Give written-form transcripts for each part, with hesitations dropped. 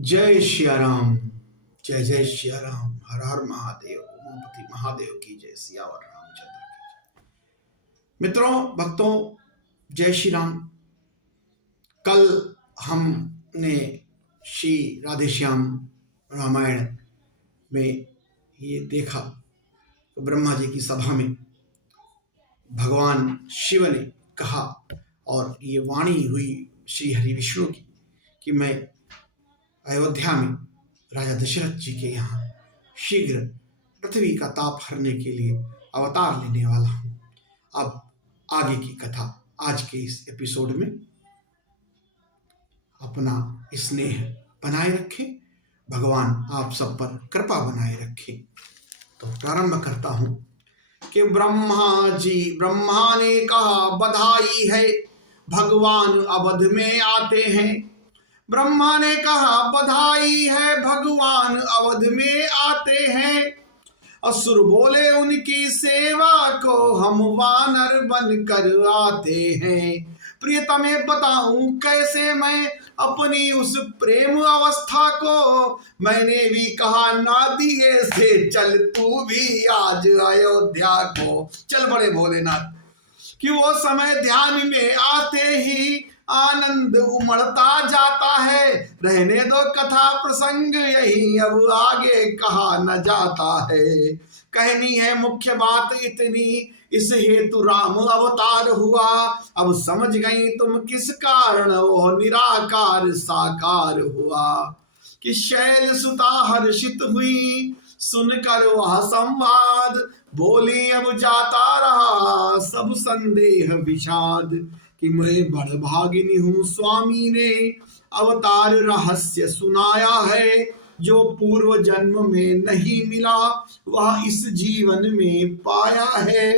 जय सिया राम। जय जय सिया राम। हर हर महादेव। उमापति महादेव की जय। सियावर रामचंद्र की जय। मित्रों, भक्तों, जय श्री राम। कल हमने श्री राधेश्याम रामायण में ये देखा, ब्रह्मा जी की सभा में भगवान शिव ने कहा और ये वाणी हुई श्री हरि विष्णु की कि मैं अयोध्या में राजा दशरथ जी के यहाँ शीघ्र पृथ्वी का ताप हरने के लिए अवतार लेने वाला हूँ। अब आगे की कथा आज के इस एपिसोड में अपना स्नेह बनाए रखें, भगवान आप सब पर कृपा बनाए रखें। तो प्रारंभ करता हूँ कि ब्रह्मा ने कहा बधाई है, भगवान अवध में आते हैं। ब्रह्मा ने कहा बधाई है, भगवान अवध में आते हैं। असुर बोले उनकी सेवा को हम वानर बनकर आते हैं। प्रियतमे बताऊं कैसे मैं अपनी उस प्रेम अवस्था को, मैंने भी कहा ना दिए से चल तू भी आज अयोध्या को। चल बड़े भोलेनाथ कि वो समय ध्यान में आते ही आनंद उमड़ता जाता है। रहने दो कथा प्रसंग यही, अब आगे कहा न जाता है। कहनी है मुख्य बात इतनी, इस हेतु राम अवतार हुआ। अब समझ गई तुम किस कारण वो निराकार साकार हुआ। कि शैल सुता हर्षित हुई सुनकर वह संवाद, बोली अब जाता रहा सब संदेह विषाद। कि मैं बड़ भागिनी हूँ, स्वामी ने अवतार रहस्य सुनाया है। जो पूर्व जन्म में नहीं मिला वह इस जीवन में पाया है।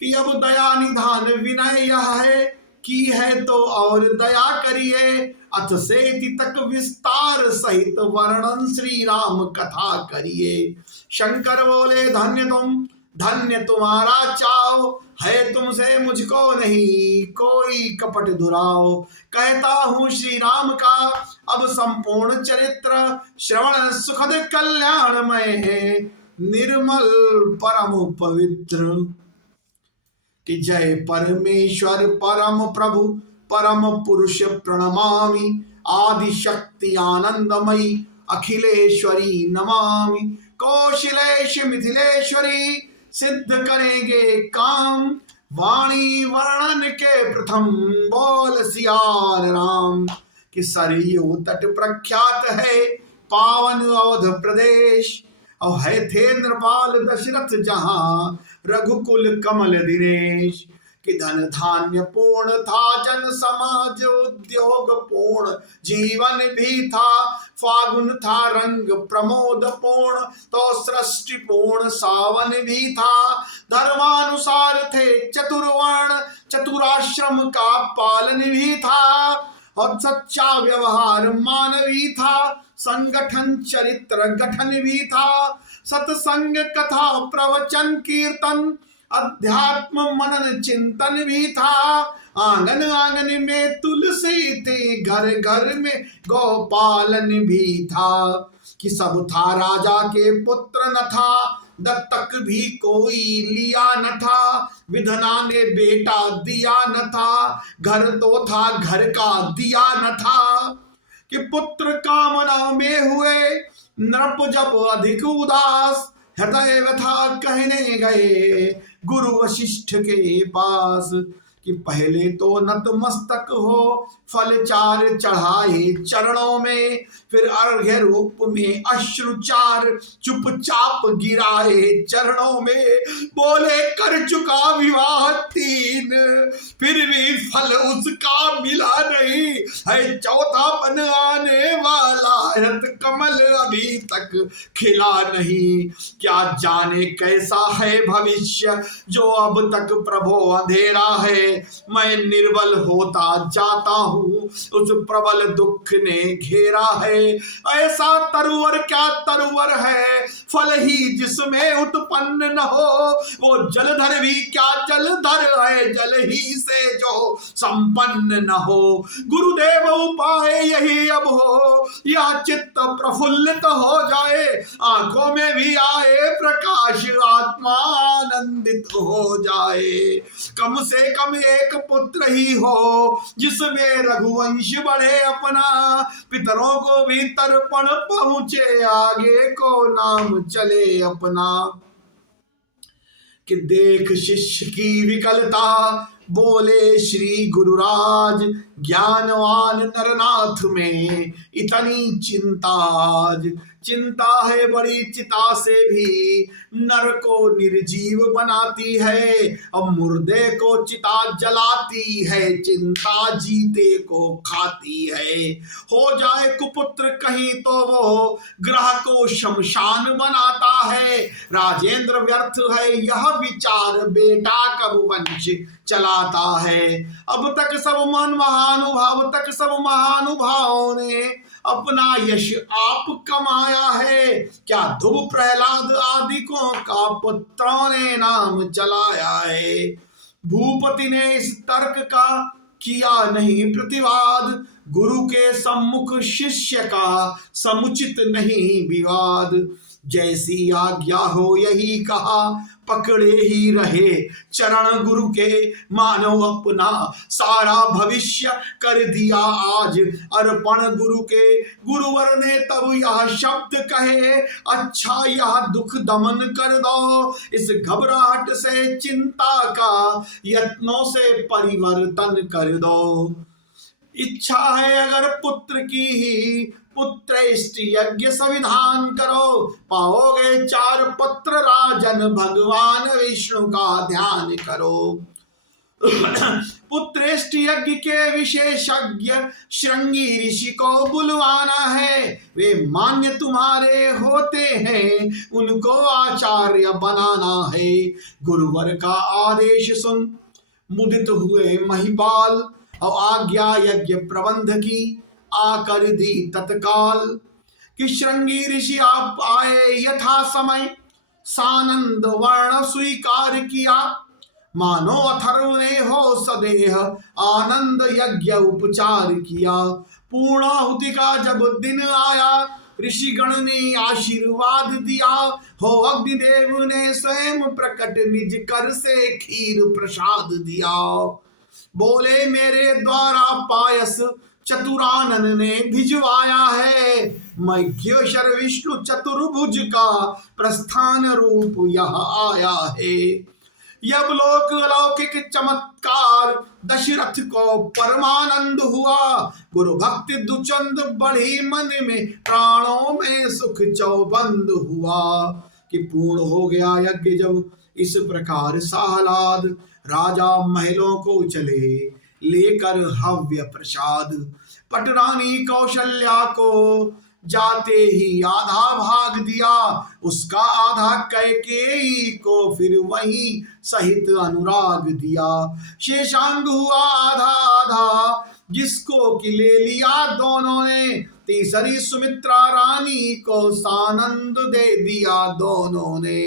कि अब दया निधान विनय यह है, की है तो और दया करिए। अथ से तक विस्तार सहित वर्णन श्री राम कथा करिए। शंकर बोले धन्य तुम, धन्य तुम्हारा चाव है, तुमसे मुझको नहीं कोई कपट दुराव। कहता हूँ श्री राम का अब संपूर्ण चरित्र, श्रवण सुखद कल्याणमय है, निर्मल परम पवित्र। कि जय परमेश्वर परम प्रभु परम पुरुष प्रणमामि, आदि शक्ति आनंदमयी अखिलेश्वरी नमामि। कौशलेश मिथिलेश्वरी सिद्ध करेंगे काम, वाणी वर्णन के प्रथम बोल सियार राम। कि सरयू तट प्रख्यात है पावन अवध प्रदेश, और है थे नृपाल दशरथ जहां रघुकुल कमल दिनेश। कि धन धान्य पूर्ण था जन समाज उद्योग पूर्ण, जीवन भी था फागुन था रंग प्रमोद पूर्ण, तो सृष्टि पूर्ण सावन भी था। धर्मानुसार थे चतुर्वर्ण, चतुराश्रम का पालन भी था। और सच्चा व्यवहार मानवी था, संगठन चरित्र गठन भी था। सत्संग कथा प्रवचन कीर्तन अध्यात्म मनन चिंतन भी था। आंगन आंगन में तुलसी थी, घर घर में गोपालन भी था। कि सब था राजा के पुत्र न था, दत्तक भी कोई लिया न था। विधना ने बेटा दिया न था, घर तो था घर का दिया न था। कि पुत्र कामना में हुए नृप जब अधिक उदास, हृदय व्यथा कहने गए गुरु वशिष्ठ के पास। कि पहले तो नतमस्तक हो फल चार चढ़ाए चरणों में, फिर अर्घ्य रूप में अश्रुचार चुपचाप गिराए चरणों में। बोले कर चुका विवाह 3, फिर भी फल उसका मिला नहीं है, चौथा बन आने वाला रत कमल अभी तक खिला नहीं। क्या जाने कैसा है भविष्य जो अब तक प्रभो अंधेरा है। मैं निर्बल होता जाता हूँ, उस प्रबल दुख ने घेरा है। ऐसा तरुवर क्या तरुवर है, फल ही जिसमें उत्पन्न न हो। वो जलधर भी क्या जलधर है, जल ही से जो संपन्न न हो। गुरुदेव उपाय यही अब हो, यह चित्त प्रफुल्लित हो जाए, आंखों में भी आए प्रकाश, आत्मा आनंदित हो जाए। कम से कम एक पुत्र ही हो जिसमें रघुवंश बढ़े अपना, पितरों को भी तर्पण पहुंचे, आगे को नाम चले अपना। कि देख शिष्य की विकलता, बोले श्री गुरुराज, ज्ञानवान नरनाथ में इतनी चिंताज। चिंता है बड़ी चिता से भी नर को निर्जीव बनाती है, अब मुर्दे को चिता जलाती है, चिंता जीते को खाती है। हो जाए कुपुत्र कहीं तो वो ग्रह को शमशान बनाता है, राजेंद्र व्यर्थ है यह विचार, बेटा कब वंश चलाता है। अब तक सब महानुभावों ने अपना यश आप कमाया है, क्या ध्रुव प्रहलाद आदिकों का पुत्रों ने नाम चलाया है। भूपति ने इस तर्क का किया नहीं प्रतिवाद, गुरु के सम्मुख शिष्य का समुचित नहीं विवाद। जैसी आज्ञा हो यही कहा, पकड़े ही रहे चरण गुरु के, मानो अपना सारा भविष्य कर दिया आज अर्पण गुरु के। गुरुवर ने तब यह शब्द कहे, अच्छा यह दुख दमन कर दो, इस घबराहट से चिंता का यत्नों से परिवर्तन कर दो। इच्छा है अगर पुत्र की ही, पुत्रेष्ट यज्ञ संविधान करो, पाओगे 4 पुत्र राजन, भगवान विष्णु का ध्यान करो। पुत्रेष्ट यज्ञ के विशेषज्ञ श्रृंगी ऋषि को बुलवाना है, वे मान्य तुम्हारे होते हैं, उनको आचार्य बनाना है। गुरुवर का आदेश सुन मुदित हुए महिपाल, और आज्ञा यज्ञ प्रबंध की आकर दी तत्काल। कि श्रृंगी ऋषि आप आए यथा समय, सानंद वर्ण स्वीकार किया, मानो अथर्व ने हो सदेह आनंद यज्ञ उपचार किया। पूर्णाहुति का जब दिन आया, ऋषिगण ने आशीर्वाद दिया, हो अग्निदेव ने स्वयं प्रकट निज कर से खीर प्रसाद दिया। बोले मेरे द्वारा पायस चतुरानन ने भिजवाया है, मघ्येश्वर विष्णु चतुर्भुज का प्रस्थान रूप यह आया है। यब लोक अलौकिक चमत्कार दशरथ को परमानंद हुआ, गुरु भक्ति दुचंद बढ़ी मन में, प्राणों में सुख चौबंद हुआ। कि पूर्ण हो गया यज्ञ जब इस प्रकार साहलाद, राजा महलों को चले लेकर हव्य प्रसाद। पटरानी कौशल्या को जाते ही आधा भाग दिया, उसका आधा कैकेयी को फिर वहीं सहित अनुराग दिया। शेषांग हुआ आधा आधा, जिसको कि ले लिया दोनों ने, तीसरी सुमित्रा रानी को सानंद दे दिया दोनों ने।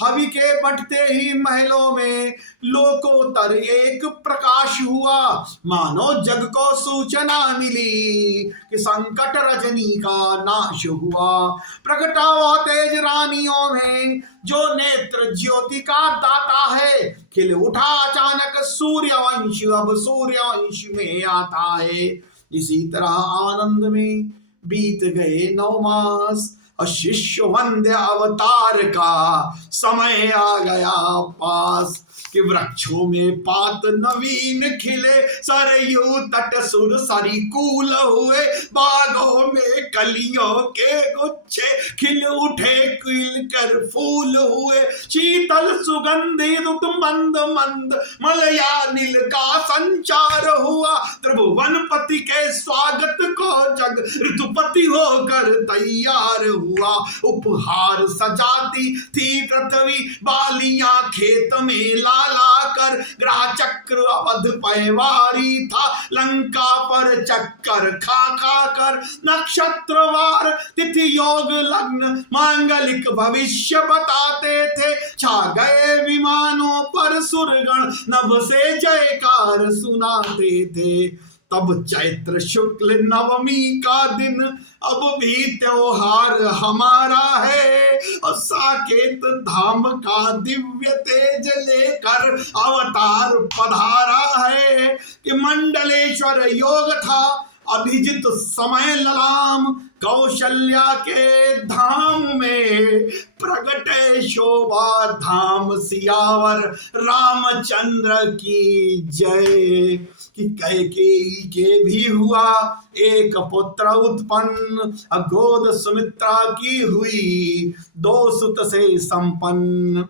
हवि के बटते ही महलों में लोकोत्तर एक प्रकाश हुआ, मानो जग को सूचना मिली कि संकट रजनी का नाश हुआ। प्रकटा हुआ तेज रानियों में जो नेत्र ज्योति का दाता है, खिल उठा अचानक सूर्यवंश, अब सूर्यवंश में आता है। इसी तरह आनंद में बीत गए 9 मास, और शिष्य वंद्य अवतार का समय आ गया पास। कि वृक्षों में पात नवीन खिले, सरयू तट सुर सरिकूल हुए, बागों में कलियों के गुच्छे खिल उठे खिल कर फूल हुए। शीतल सुगंधि ऋतु मंद मंद मलया नील का संचार हुआ, त्रिभुवनपति के स्वागत को जग ऋतुपति होकर तैयार हुआ। उपहार सजाती थी पृथ्वी, बालियां खेत में ला कर, ग्रह चक्र अवध पैवारी था, लंका पर चक्कर खा खा कर। नक्षत्रवार तिथि योग लग्न मांगलिक भविष्य बताते थे, छा गए विमानों पर सुरगण नभ से जयकार सुनाते थे। तब चैत्र शुक्ल नवमी का दिन अब भी त्योहार हमारा है, और साकेत धाम का दिव्य तेज लेकर अवतार पधारा है। कि मंडलेश्वर योग था अभिजित समय ललाम, कौशल्या के धाम में प्रगटे शोभा धाम, सियावर रामचंद्र की जय। कि कैकेयी के भी हुआ एक पुत्र उत्पन्न, गोद सुमित्रा की हुई 2 सुत से संपन्न।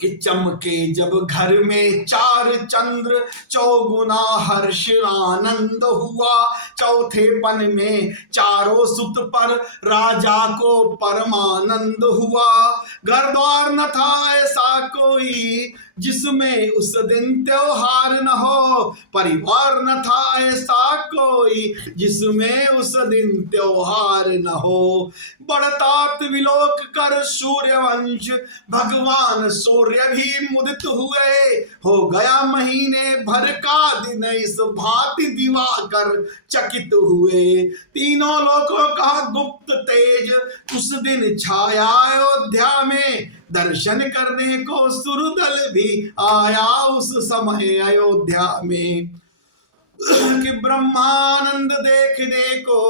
कि चमके जब घर में 4 चंद्र, चौगुना हर्ष आनंद हुआ। चौथे पन में 4 सुत पर राजा को परमानंद हुआ। घर द्वार न था ऐसा कोई जिसमें उस दिन त्योहार न हो, परिवार न था ऐसा कोई जिसमें उस दिन त्योहार न हो। बढ़तात विलोक कर सूर्यवंश, भगवान सूर्य भी मुदित हुए। हो गया महीने भर का दिन, इस भांति दिवाकर चकित हुए। तीनों लोकों का गुप्त तेज उस दिन छाया अयोध्या में, दर्शन करने को सुरदल भी आया उस समय अयोध्या में। कि ब्रह्मानंद देखने को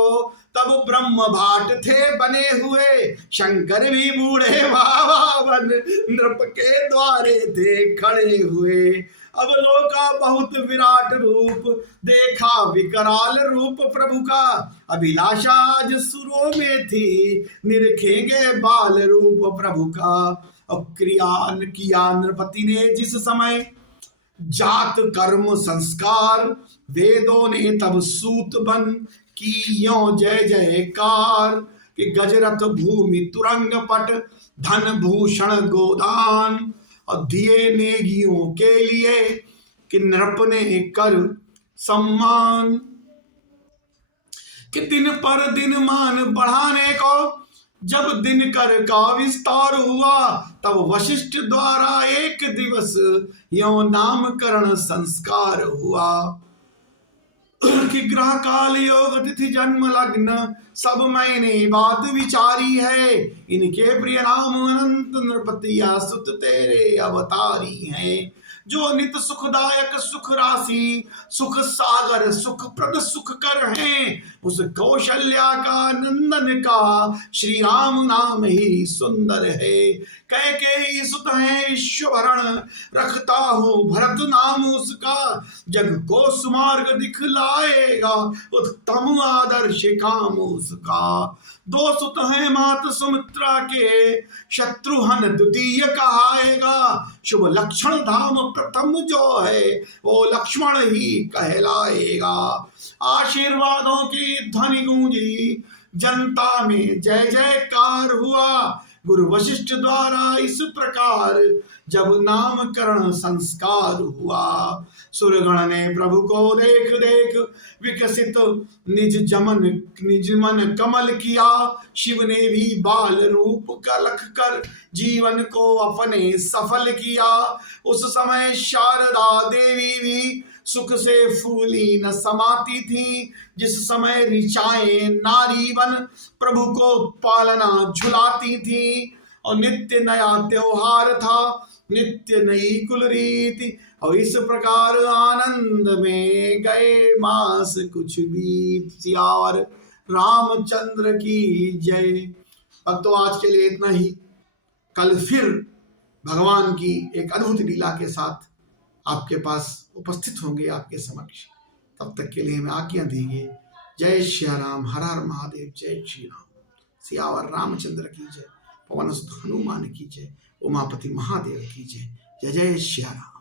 तब ब्रह्म भाट थे बने हुए, शंकर भी बूढ़े बावन नृप के द्वारे थे खड़े हुए। अब लोका बहुत विराट रूप, देखा विकराल रूप प्रभु का, अभिलाषा आज सुरों में थी, निरखेंगे बाल रूप प्रभु का। और क्रियान किया नृपति ने जिस समय जात कर्म संस्कार, वेदों ने तब सूत बन की यों जय जयकार। कि गजरथ भूमि तुरंग पट, धन भूषण गोदान, और दिए नेगियों के लिए कि नृप ने कर सम्मान। कि दिन पर दिन मान बढ़ाने को जब दिनकर का विस्तार हुआ, तब वशिष्ठ द्वारा एक दिवस यों नामकरण संस्कार हुआ। कि ग्रह काल योग तिथि जन्म लग्न सब मैंने बात विचारी है, इनके प्रिय नाम अनंत नृपति सुत तेरे अवतारी हैं। जो नित सुखदायक सुख राशि, सुख सागर सुख प्रद सुख कर हैं, उस कौशल्या का नंदन का श्री राम नाम ही सुंदर है। कैकेयी सुत है विश्वभरण, रखता हूँ भरत नाम उसका, जग को सुमार्ग दिखलाएगा, उत्तम आदर्श काम उसका। 2 सुत हैं मात सुमित्रा के, शत्रुघ्न द्वितीय कहाएगा, शुभ लक्षण धाम प्रथम जो है, वो लक्ष्मण ही कहलाएगा। आशीर्वादों की ध्वनि गूंजी, जनता में जय जयकार हुआ, गुरु वशिष्ठ द्वारा इस प्रकार जब नामकरण संस्कार हुआ। सुरगण ने प्रभु को देख देख विकसित निज मन कमल किया, शिव ने भी बाल रूप का लख कर जीवन को अपने सफल किया। उस समय शारदा देवी भी सुख से फूली न समाती थी, जिस समय ऋचाएं नारी बन प्रभु को पालना झुलाती थी। और नित्य नया त्योहार था, नित्य नई कुल रीति, और इस प्रकार आनंद में गए मास कुछ बीत। सियावर रामचंद्र की जय। भक्तों, आज के लिए इतना ही। कल फिर भगवान की एक अद्भुत लीला के साथ आपके पास उपस्थित होंगे, आपके समक्ष। तब तक के लिए हमें आज्ञा दीजिए। जय श्री राम, हर हर महादेव, जय श्री राम। सियावर रामचंद्र की जय, पवन सुत हनुमान की जय, उमापति महादेव की जय। जय जय श्री राम।